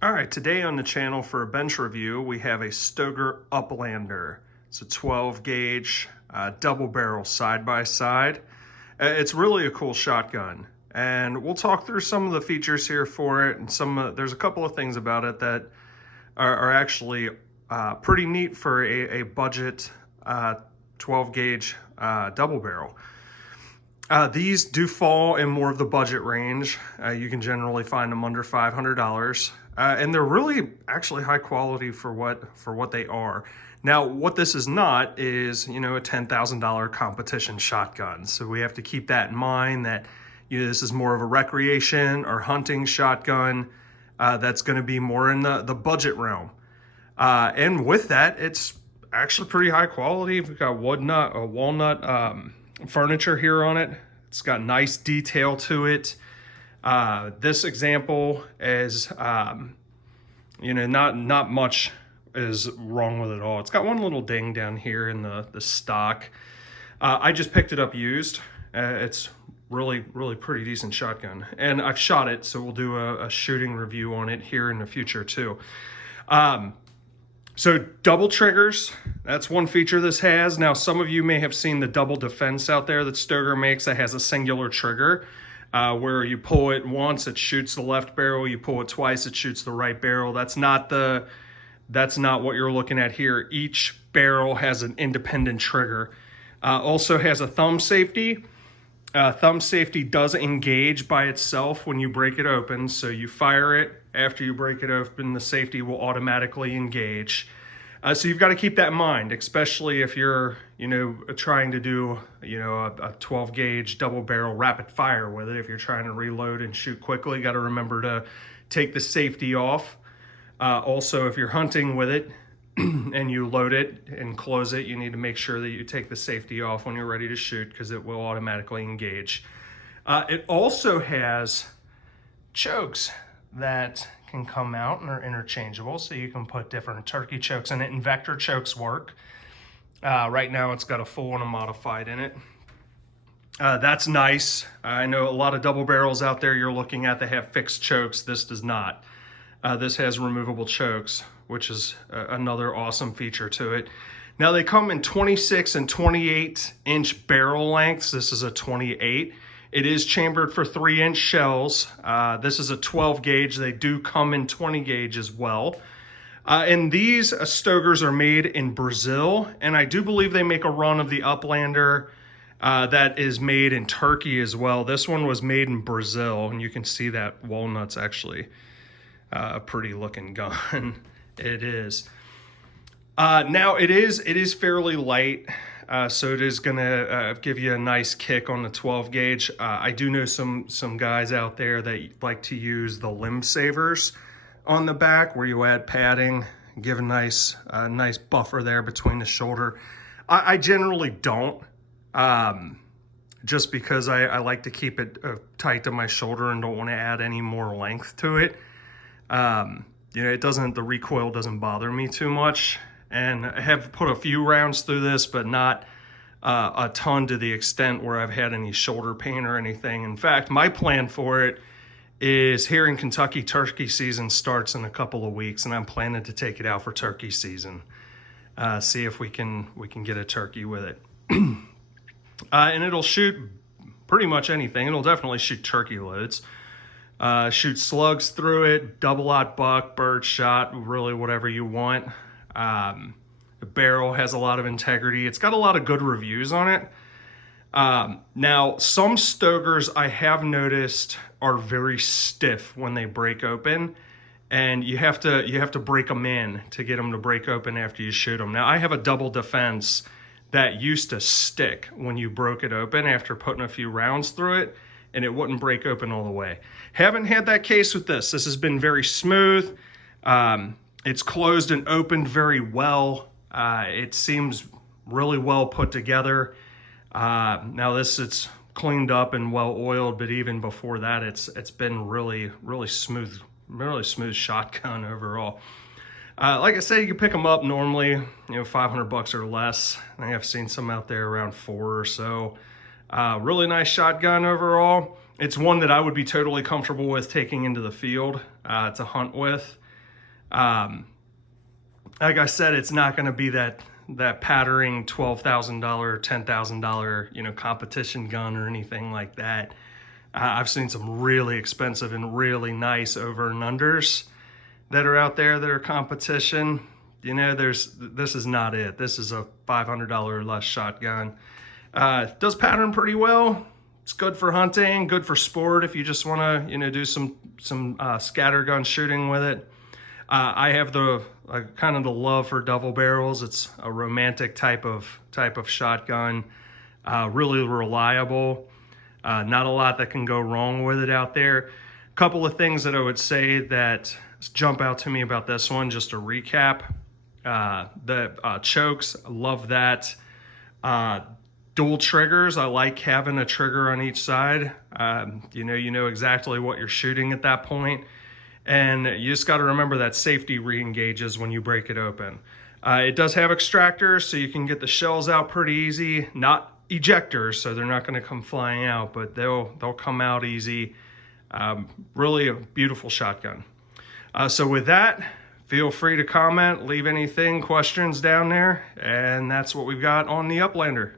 All right, today on the channel for a bench review, we have a Stoeger Uplander. It's a 12 gauge double barrel side by side. It's really a cool shotgun, and we'll talk through some of the features here for it, and there's a couple of things about it that are actually pretty neat for a budget 12 gauge double barrel. These do fall in more of the budget range. You can generally find them under $500. And they're really actually high quality for what they are. Now, what this is not is, a $10,000 competition shotgun. So we have to keep that in mind that, this is more of a recreation or hunting shotgun that's going to be more in the budget realm. And with that, it's actually pretty high quality. We've got walnut furniture here on it. It's got nice detail to it. This example is, not much is wrong with it all. It's got one little ding down here in the stock. I just picked it up used. It's really pretty decent shotgun, and I've shot it, so we'll do a shooting review on it here in the future too. So double triggers, that's one feature this has. Now, some of you may have seen the double defense out there that Stoeger makes that has a singular trigger, where you pull it once, it shoots the left barrel, you pull it twice, it shoots the right barrel. That's not what you're looking at here. Each barrel has an independent trigger. Also has a thumb safety. Thumb safety does engage by itself when you break it open, so you fire it. After you break it open, the safety will automatically engage. So you've got to keep that in mind, especially if you're, trying to do, a 12 gauge double barrel rapid fire with it. If you're trying to reload and shoot quickly, you got to remember to take the safety off. Also, if you're hunting with it and you load it and close it, you need to make sure that you take the safety off when you're ready to shoot, because it will automatically engage. It also has chokes that can come out and are interchangeable, so you can put different turkey chokes in it, and vector chokes work. Right now it's got a full and a modified in it. That's nice. I know a lot of double barrels out there you're looking at that have fixed chokes. This does not. This has removable chokes, which is another awesome feature to it. Now, they come in 26 and 28 inch barrel lengths. This is a 28. It is chambered for 3-inch shells. This is a 12 gauge. They do come in 20 gauge as well. And these Stoegers are made in Brazil, and I do believe they make a run of the Uplander that is made in Turkey as well. This one was made in Brazil, and you can see that walnut's actually a pretty looking gun. It is. Now it is fairly light. So it is gonna give you a nice kick on the 12 gauge. I do know some guys out there that like to use the limb savers on the back, where you add padding, give a nice buffer there between the shoulder. I generally don't, just because I like to keep it tight to my shoulder and don't want to add any more length to it. The recoil doesn't bother me too much. And I have put a few rounds through this, but not a ton to the extent where I've had any shoulder pain or anything. In fact, my plan for it is, here in Kentucky, turkey season starts in a couple of weeks, and I'm planning to take it out for turkey season. See if we can get a turkey with it. And it'll shoot pretty much anything. It'll definitely shoot turkey loads. Shoot slugs through it, double-aught buck, bird shot, really whatever you want. The barrel has a lot of integrity. It's got a lot of good reviews on it. Now, some Stoegers I have noticed are very stiff when they break open, and you have to break them in to get them to break open after you shoot them. Now, I have a double defense that used to stick when you broke it open after putting a few rounds through it, and it wouldn't break open all the way. Haven't had that case with this. This has been very smooth. It's closed and opened very well. It seems really well put together. Now it's cleaned up and well oiled, but even before that, it's been really smooth shotgun overall. Like I said, you can pick them up normally, $500 or less. I think I've seen some out there around $4 or so. Really nice shotgun overall. It's one that I would be totally comfortable with taking into the field to hunt with. Like I said, it's not going to be that pattering $12,000, $10,000, competition gun or anything like that. I've seen some really expensive and really nice over and unders that are out there that are competition. This is not it. This is a $500 or less shotgun. It does pattern pretty well. It's good for hunting, good for sport if you just want to, do some scattergun shooting with it. I have the kind of the love for double barrels. It's a romantic type of shotgun. Really reliable. Not a lot that can go wrong with it out there. A couple of things that I would say that jump out to me about this one, just to recap. The chokes, I love that. Dual triggers, I like having a trigger on each side. You know exactly what you're shooting at that point. And you just got to remember that safety re-engages when you break it open. It does have extractors, so you can get the shells out pretty easy. Not ejectors, so they're not going to come flying out, but they'll come out easy. Really a beautiful shotgun. So with that, feel free to comment, leave anything, questions down there, and that's what we've got on the Uplander.